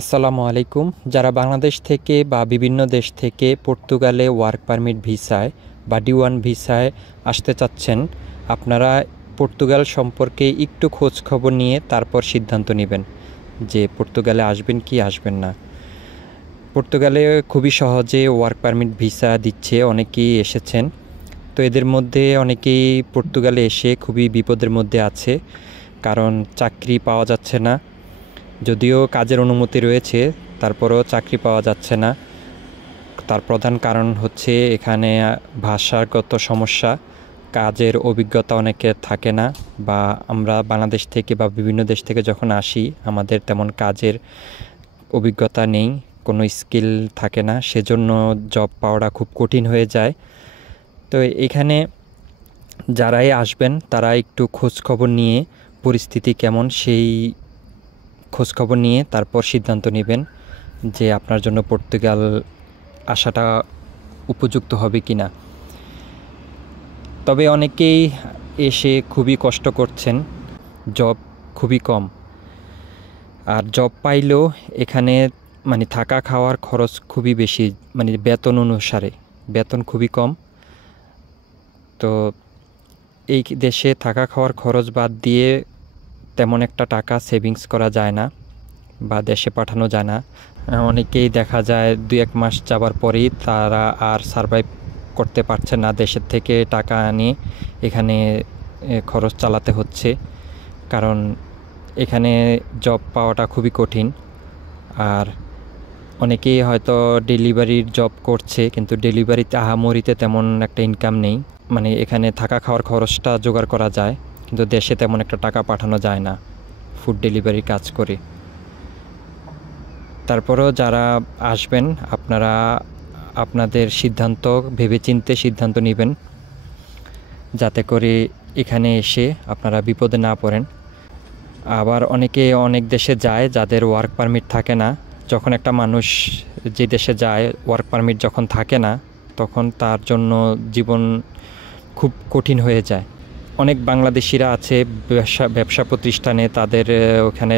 আসসালামু আলাইকুম। যারা বাংলাদেশ থেকে বা বিভিন্ন দেশ থেকে পর্তুগালে ওয়ার্ক পারমিট ভিসায় বা ডি1 ভিসায় আসতে চাচ্ছেন, আপনারা পর্তুগাল সম্পর্কে একটু খোঁজ খবর নিয়ে তারপর সিদ্ধান্ত নেবেন যে পর্তুগালে আসবেন কি আসবেন না। পর্তুগালে খুবই সহজে ওয়ার্ক পারমিট ভিসা দিচ্ছে, অনেকেই এসেছেন। তো এদের মধ্যে অনেকেই পর্তুগালে এসে খুবই বিপদের মধ্যে আছে, কারণ চাকরি পাওয়া যাচ্ছে না। যদিও কাজের অনুমতি রয়েছে, তারপরেও চাকরি পাওয়া যাচ্ছে না। তার প্রধান কারণ হচ্ছে এখানে ভাষাগত সমস্যা, কাজের অভিজ্ঞতা অনেকের থাকে না, বা আমরা বাংলাদেশ থেকে বা বিভিন্ন দেশ থেকে যখন আসি আমাদের তেমন কাজের অভিজ্ঞতা নেই, কোনো স্কিল থাকে না, সেজন্য জব পাওয়াটা খুব কঠিন হয়ে যায়। তো এখানে যারাই আসবেন তারা একটু খোঁজখবর নিয়ে পরিস্থিতি কেমন সেই খোঁজখবর নিয়ে তারপর সিদ্ধান্ত নেবেন যে আপনার জন্য পর্তুগাল আসাটা উপযুক্ত হবে কি না। তবে অনেকেই এসে খুবই কষ্ট করছেন, জব খুবই কম, আর জব পাইলেও এখানে থাকা খাওয়ার খরচ খুবই বেশি, বেতন অনুসারে বেতন খুবই কম। তো এই দেশে থাকা খাওয়ার খরচ বাদ দিয়ে তেমন একটা টাকা সেভিংস করা যায় না বা দেশে পাঠানো যায় না। অনেকেই দেখা যায় 2-1 মাস যাবার পরেই তারা আর সারভাইভ করতে পারছে না, দেশের থেকে টাকা আনিয়ে এখানে খরচ চালাতে হচ্ছে, কারণ এখানে জব পাওয়াটা খুবই কঠিন। আর অনেকেই হয়তো ডেলিভারির জব করছে, কিন্তু ডেলিভারিতে আহামরিতে তেমন একটা ইনকাম নেই। এখানে থাকা খাওয়ার খরচটা জোগাড় করা যায়, কিন্তু দেশে তেমন একটা টাকা পাঠানো যায় না ফুড ডেলিভারি কাজ করে। তারপরেও যারা আসবেন আপনারা আপনাদের সিদ্ধান্ত ভেবেচিন্তে সিদ্ধান্ত নেবেন, যাতে করে এখানে এসে আপনারা বিপদে না পড়েন। আবার অনেকে অনেক দেশে যায় যাদের ওয়ার্ক পারমিট থাকে না। যখন একটা মানুষ যে দেশে যায় ওয়ার্ক পারমিট যখন থাকে না, তখন তার জন্য জীবন খুব কঠিন হয়ে যায়। অনেক বাংলাদেশিরা আছে ব্যবসা প্রতিষ্ঠানে, তাদের ওখানে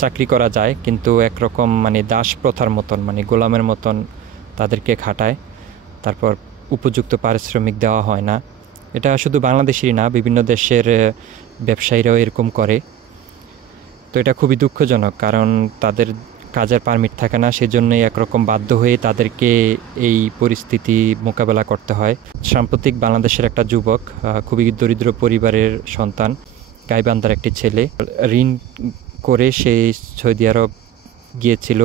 চাকরি করা যায়, কিন্তু একরকম দাস প্রথার মতন, গোলামের মতন তাদেরকে খাটায়, তারপর উপযুক্ত পারিশ্রমিক দেওয়া হয় না। এটা শুধু বাংলাদেশেরই না, বিভিন্ন দেশের ব্যবসায়ীরাও এরকম করে। তো এটা খুবই দুঃখজনক, কারণ তাদের কাজের পারমিট থাকে না, সেজন্যই একরকম বাধ্য হয়ে তাদেরকে এই পরিস্থিতি মোকাবেলা করতে হয়। সাম্প্রতিক বাংলাদেশের একটা যুবক, খুবই দরিদ্র পরিবারের সন্তান, গাইবান্ধার একটি ছেলে, ঋণ করে সেই সৌদি আরব গিয়েছিল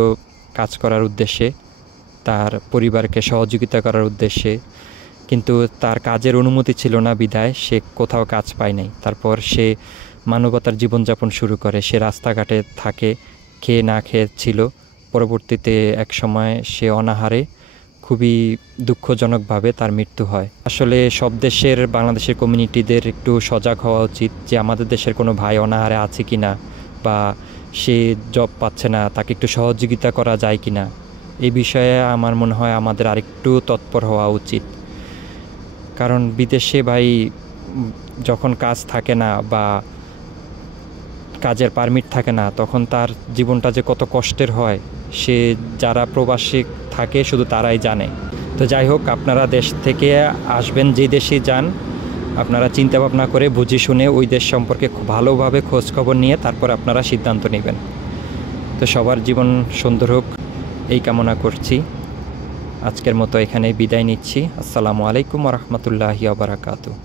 কাজ করার উদ্দেশ্যে, তার পরিবারকে সহযোগিতা করার উদ্দেশ্যে, কিন্তু তার কাজের অনুমতি ছিল না বিধায় সে কোথাও কাজ পায় নাই। তারপর সে মানবতার জীবনযাপন শুরু করে, সে রাস্তাঘাটে থাকে, খেয়ে না খেয়ে ছিল। পরবর্তীতে এক সময় সে অনাহারে খুবই দুঃখজনকভাবে তার মৃত্যু হয়। আসলে সব দেশের বাংলাদেশের কমিউনিটিদের একটু সজাগ হওয়া উচিত যে আমাদের দেশের কোনো ভাই অনাহারে আছে কি না, বা সে জব পাচ্ছে না, তাকে একটু সহযোগিতা করা যায় কি না। এই বিষয়ে আমার মনে হয় আমাদের আরেকটু তৎপর হওয়া উচিত, কারণ বিদেশে ভাই যখন কাজ থাকে না বা কাজের পারমিট থাকে না, তখন তার জীবনটা যে কত কষ্টের হয় সে যারা প্রবাসী থাকে শুধু তারাই জানে। তো যাই হোক, আপনারা দেশ থেকে আসবেন, যে দেশে যান আপনারা চিন্তা ভাবনা করে বুঝে শুনে ওই দেশ সম্পর্কে খুব ভালোভাবে খোঁজখবর নিয়ে তারপর আপনারা সিদ্ধান্ত নেবেন। তো সবার জীবন সুন্দর হোক এই কামনা করছি। আজকের মতো এখানে বিদায় নিচ্ছি। আসসালামু আলাইকুম ওয়া রাহমাতুল্লাহি ওয়া বারাকাতুহু।